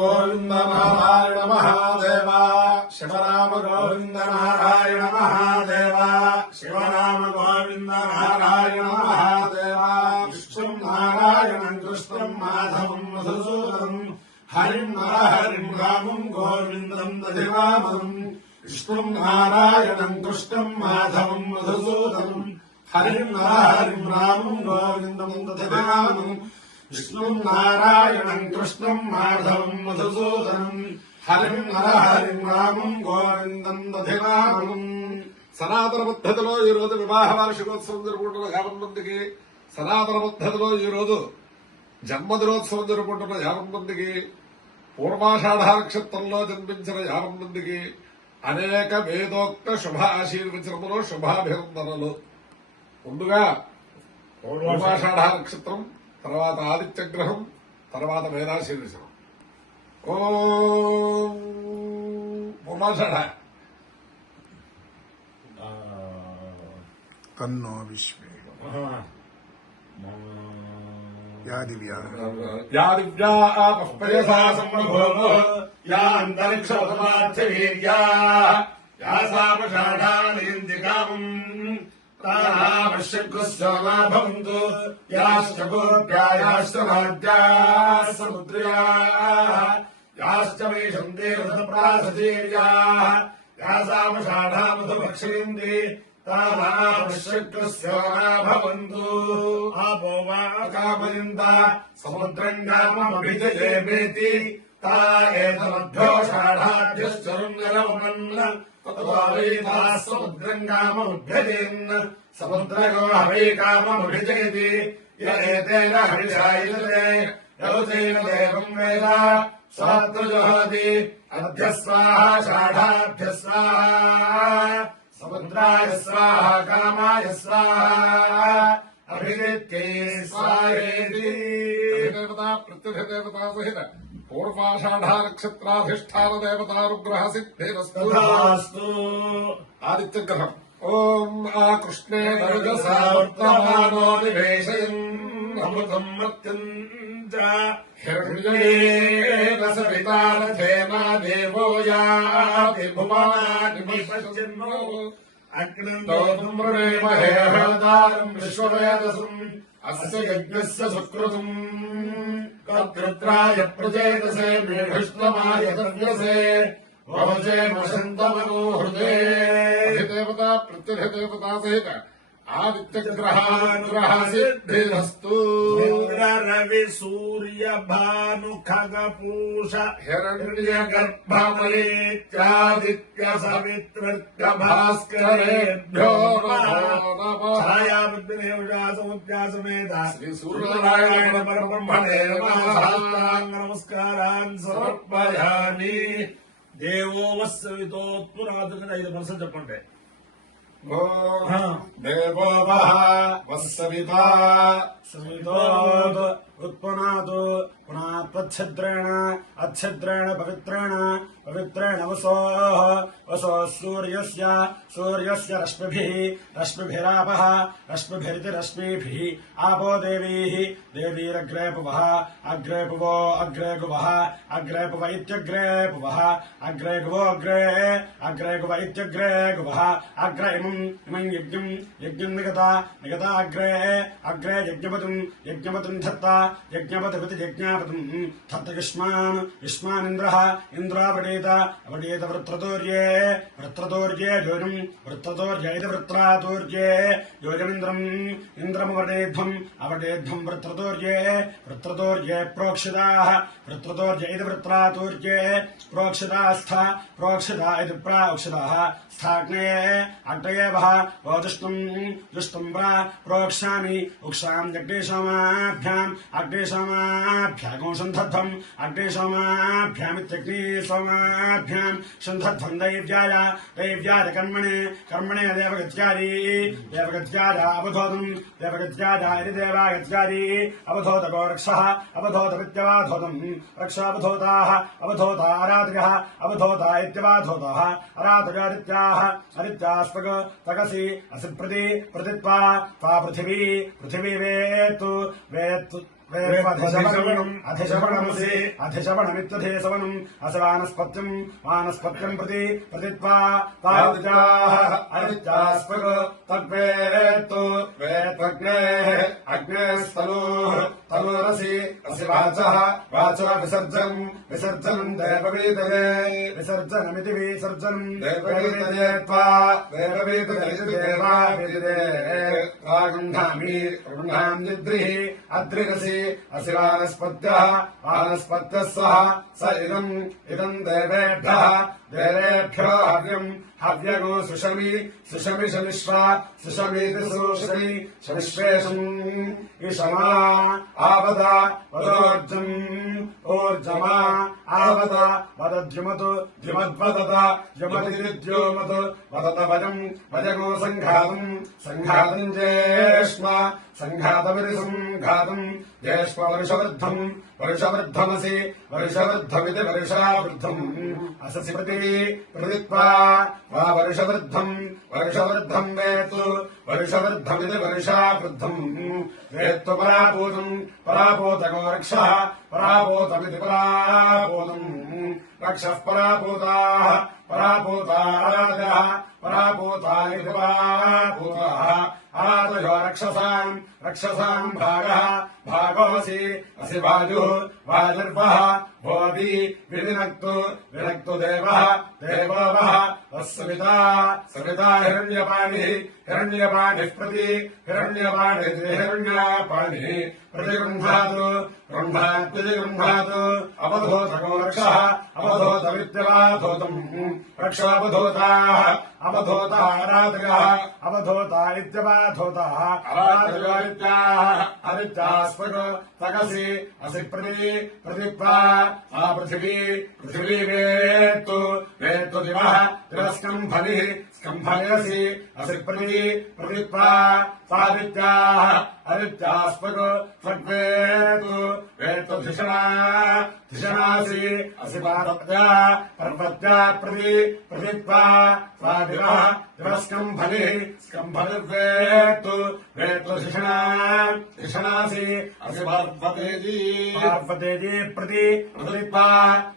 గోవింద నారాయణ మహాదేవ శివరామ గోవింద నారాయణ మహాదేవ శివరామ గోవింద నారాయణ మహాదేవ విష్ణుం నారాయణం కృష్ణం మాధవం మధుసూదనం హరిం నరహరిం రామం గోవిందం దధివామం విష్ణుం నారాయణం కృష్ణం మాధవం మధుసూదనం హరిం నరహరిం రామం గోవిందం దధివామం విష్ణుం నారాయణం కృష్ణం మాధవం మధుసూదనం హరిం నరహరిం రామం గోవిందం దధివామం. సనాతన పద్ధతిలో ఈ రోజు వివాహ వార్షికోత్సవం జరుపుకుంటున్న 50 మందికి, సనాతన పద్ధతిలో ఈ రోజు జన్మదినోత్సవం జరుపుకుంటున్న 50 మందికి, పూర్వాషాఢ నక్షత్రంలో జన్మించిన 50 మందికి అనేక వేదోక్త శుభ ఆశీర్వచనములు, శుభాభినందనలు. ముందుగా పూర్వాషాఢ నక్షత్రం, తర్వాత ఆదిత్య గ్రహం, తర్వాత వేదాశీర్వచనం. ఓం పూర్వాషాఢ తన్నో విశ్వే యా దివ్యా పుష్పయసా సంభోగో యా అంతరిక్షోపమార్థవీర్యా యా సామషాఢానిందికామం తాపశ్యకుస్సోమా భవంతు యాశ్చ గోప్యాయాశ్చ భాగ్యాః సముద్రయాః యాశ్చ వేషంతే రథప్రాసీర్యాః యా సామషాఢామధుభక్షయంతి భవంతు ఆపోవాకామయంత సముద్రం గామభిజయేతి తా ఏతమధ్యోషాఢాభ్యశ్చరుణ్యరవమన్న తత్వావేతాः సముద్రం గామముభ్యజేన్ సముద్రగో హవై కామముభిజయతి య ఏతేన హవిషాయతే యౌతేన దేవం వేద స్వాత్ర జుహోతి అద్య స్వాహా షాఢాభ్య స్వాహా సముద్రాయ స్వాహ కామాయ స్వాహ అభిజిత్యై స్వాహేతి. దేవతా ప్రత్యధిదేవతా సహిత పూర్వాషాఢ నక్షత్రాధిష్టాన దేవతానుగ్రహ సిద్ధిరస్తు. ఆదిత్య గ్రహం. ఓం ఆ కృష్ణే వర్తమానో నివేశయన్ అమృతం మర్త్యం చ హిరణ్యేన సవితారథేనా దేవో యాతి భువనాని పశ్యన్నో అగ్నంతోమృణేమహే హృదారం విశ్వవేదసం అస్య యజ్ఞస్య సుకృతం కర్తృత్రాయ ప్రచేతసే మేఘృష్ణమాయ తవ్యసే భవజే మశంతమనో హృదే. దేవతా ప్రత్యధిదేవతా సహిత ఆదిత్య గ్రహానుగ్రహ సిద్ధిరస్తు. రవి సూర్య భాను ఖగ పూష హిరణ్య గర్భమయేత్యాదిత్య సవిత్రర్క భాస్కరేభ్యో ఛాయాబుద్ధినేవుజాసముద్యాసమేత శ్రీ సూర్యనారాయణ పరబ్రహ్మణే నమస్కారాన్ సమర్పయామి. దేవో వస్సవితోత్పురాదుగా 5 మనసులు చెప్పండి. దేవో వస్సవితా సవితోత్ ఉత్పన్నాత్ పునాత్వచ్ఛద్రేణ అచ్ఛద్రేణ పవిత్రేణ పవిత్రేణ వసో సూర్యస్య రశ్మిభిః రశ్మిభిరాపః రశ్మిభిరితి రశ్మిభిః ఆపో దేవీః దేవీరగ్రే పువః అగ్రే పువో అగ్రే గువః అగ్రే పువ ఇత్యగ్రే పువః అగ్రే గువో అగ్రే గువ ఇత్యగ్రే గువః అగ్ర ఇమం యజ్ఞం నిగత అగ్రే యజ్ఞపతిం ధత్త యజ్ఞపతిపతి యజ్ఞాపతిం ధత్త యుష్మానింద్రః ఇంద్రావడేత వృత్రతోర్యే యోజం వృత్రతోర్య ఇది వృత్రాతోర్యే యోజమింద్రమవడేధ్వం వృత్రతోర్యే ప్రోక్షితాః వృత్రతోర్య ఇది వృత్రాతోర్యే ప్రోక్షితాస్థ ప్రోక్షితా ఇది ప్రోక్షితాః స్థాగ్నే అగ్నయేవః ఓజుష్టం ప్రోక్ష్యామి ఉక్షాం అగ్నేశోమాభ్యాగం సంధత్వం అగ్నేశోమాభ్యామిత్యగ్నేశోమాభ్యాం సంధత్వం దైవ్యాయ కర్మణే దేవగత్యాయ అవధోతం అవధోతకో రక్షః అవధోత విద్యవాధోతం రక్షావధోతాః అవధోత ఆరాధకः అవధోత ఇత్యవాధోతः అరాధకాదిత్యాः అదిత్యాస్పగ తగసి అసి ప్రతిత్వా పృథివీ వేత్తు वेत्वधिशवनम् अधिशवनमसि अधिशवनमित्यधेशवनम् असवानस्पत्यम् वानस्पत्यम् प्रति प्रतित्वा तादित्याः आदित्यास्पग तद्वेत्तु वेत्वग्नेः अग्नेस्तलोः तलोरसि असि वाचः वाचः विसर्जनम् विसर्जनम् देववीतये विसर्जनमिति विसर्जनम् देववीतये त्वा देववीतये देवा विदिते गृह्णामि गृह्णाम्यद्रिः अद्रिरसि असि वानस्पत्यः वानस्पत्यः सह स इदम् देवेभ्यः देवेभ्यो हव्यम् हव्यगो सुषमि सुषमि शमिश्वा सुषमीति सुषमि शमिश्वेषम् इषमा आवद वदोर्जम् ऊर्जमा आवद वदद्युमत् द्युमद्वदत द्युमदिति द्योमत् वदत वजम् वजगो सङ्घातम् सङ्घातम् ज्येष्म सङ्घातमिति सङ्घातम् ज्येष्म वर्षवृद्धम् वर्षवृद्धमसि वर्षवृद्धमिति वर्षावृद्धम् अससि पृथिवी प्रतित्वा वा वर्षवृद्धम् वर्षवृद्धम् वेत्तु वर्षवृद्धमिति वर्षावृद्धम् वेत्तु परापूतम् परापूतको रक्षः परापूतमिति परापूतम् रक्षः परापूताः परापूताराजः परापूतानिति परापूताः आराधयो रक्षसाम् रक्षसाम् भागः भागोऽसि असि वायुः वायुर्वः भोवि विनिनक्तु विनक्तु देवः देवो वः सविता सविता हिरण्यपाणिः हिरण्यपाणिः प्रति हिरण्यपाणिः हिरण्यपाणिः प्रतिगृह्णातु गृह्णात्प्रति गृह्णातु अवधूतको रक्षः अवधूतमित्यवधूतम् रक्षावधूताः अवधूता आराधकः अवधूता इत्यवधूताः आराधकादित्याः आदित्यास्पग तकसि असि प्रति प्रतित्वा पृथिवी पृथिवी वेत्तु वेत्तु दिवः दिवस्कम्भनिः स्कम्भनिरसि असि प्रति प्रतित्वा सादित्याः आदित्यास्पग तद्वेत्तु वेत्तु धिषणा धिषणासि असि पार्वत्या पर्वत्या प्रति प्रतित्वा सा दिवः दिवस्कम्भनिः स्कम्भनिर्वेत्तु वेत्तु धिषणा धिषणासि असि पार्वतेजी पार्वतेजी प्रति प्रतित्वा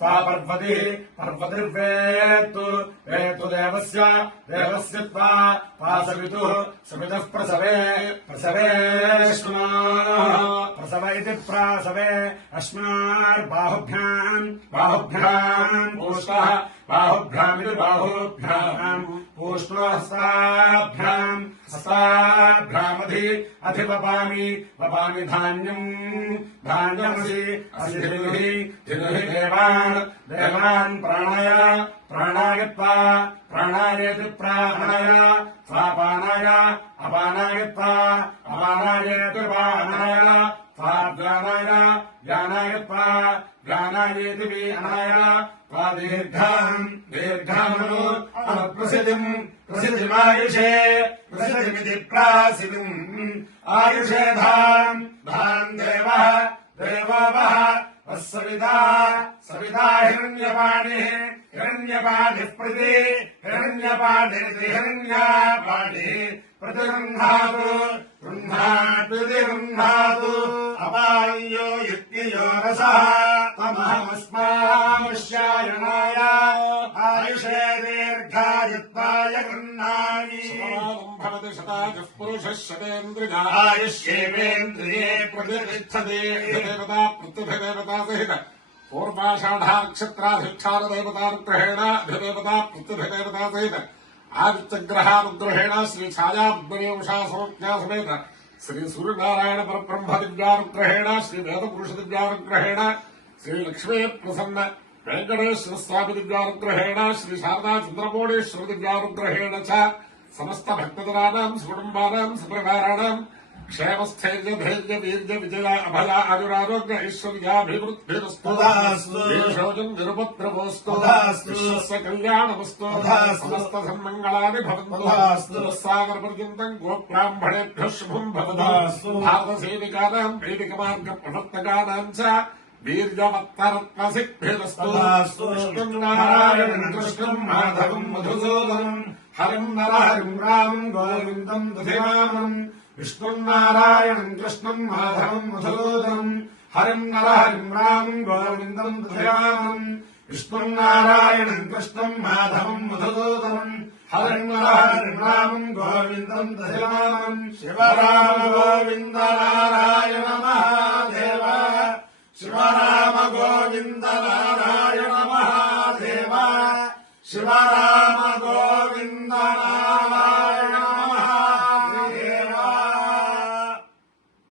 सा पर्वतिः पर्वतिर्वेत्तु वेत्तु देवस्य देवस्य त्वा सवितुः सवितुः प्रसवे प्रसवेष्मा प्रसव इति प्रासवे अस्मार्बाहुभ्याम् बाहुभ्याम् पूष्णः बाहुभ्यामिति बाहुभ्याम् पूष्णहस्ताभ्याम् हस्ताभ्यामधि अधिपपामि पपामि धान्यम् धान्यमसि असि धिनुहि धिनुहि देवान् देवान् प्राणाय प्राणायत्वा प्राणायेति प्राणाय स्वापानाय अपानायत्वा अपानायेति पानाय स्वाज्ञानाय ज्ञानायत्वा ज्ञानायेति विनाय दीर्घाम् दीर्घामनु अनुप्रसिद्धिम् प्रसिद्धिमायुषे प्रसिद्धिमिति प्रासिद्धिम् आयुषे धाम् धाम् देवः देवो वः सविता सविता हिरण्यपाणिः हिरण्यपाणिः प्रति हिरण्यपाणिरिति हिरण्यपाणिः प्रतिगृह्णातु गृह्णातु गृह्णातु अपायो युक्तियो रसः तमहमस्मामुष्यायणाय आयुषे दीर्घायुत्वाय गृह्णामि भवति शतायुः पुरुषः शतेन्द्रियः आयुष्येवेन्द्रिये प्रतिष्ठते देवता प्रत्यभिदेवता सहित पूर्वाषाढानक्षत्राधिष्ठानदेवतानुग्रहेण अधिदेवता प्रत्यभिदेवता सहित आदित्यग्रहानुग्रहेण श्री छायाग्निउषा समज्ञा समेत श्री सूर्यनारायण परब्रह्म दिव्यानुग्रहेण श्री वेदपुरुष दिव्यानुग्रहेण श्री लक्ष्मी प्रसन्न वेंकटेश्वर स्वामी दिव्यानुग्रहेण श्री शारदा चंद्रमौळीश्वर दिव्यानुग्रहेण च समस्त भक्तजनानां सुकुटुम्बानां सपरिवाराणां क्षेमस्थैर्य धैर्य वीर्य विजय अभय आयुरारोग्य ऐश्वर्याभिवृद्धिरस्तु देशोऽयं निरुपद्रवोऽस्तु विश्वस्य कल्याणमस्तु समस्त सन्मङ्गलानि भवन्तु सागरपर्यन्तं गोब्राह्मणेभ्यः शुभं भवतु भारतसैनिकानां वैदिकमार्गप्रवर्तकानां च वीर्यवत्तरत्नसिद्धिरस्तु कृष्णं नारायणं कृष्णं माधवं मधुसूदनं हरिं नरहरिं रामं गोविन्दं दुधिमामम् విష్ణున్నారాయణం కృష్ణం మాధవం మధుసూదనం హరిం నరహరిం రామం గోవిందం దయానం విష్ణున్నారాయణం కృష్ణం మాధవం మధుసూదనం హరిం నరహరిం రామం గోవిందం దయానం శివరామ గోవింద నారాయణ మహాదేవ శివరామ గోవింద నారాయణ మహాదేవ శివరామ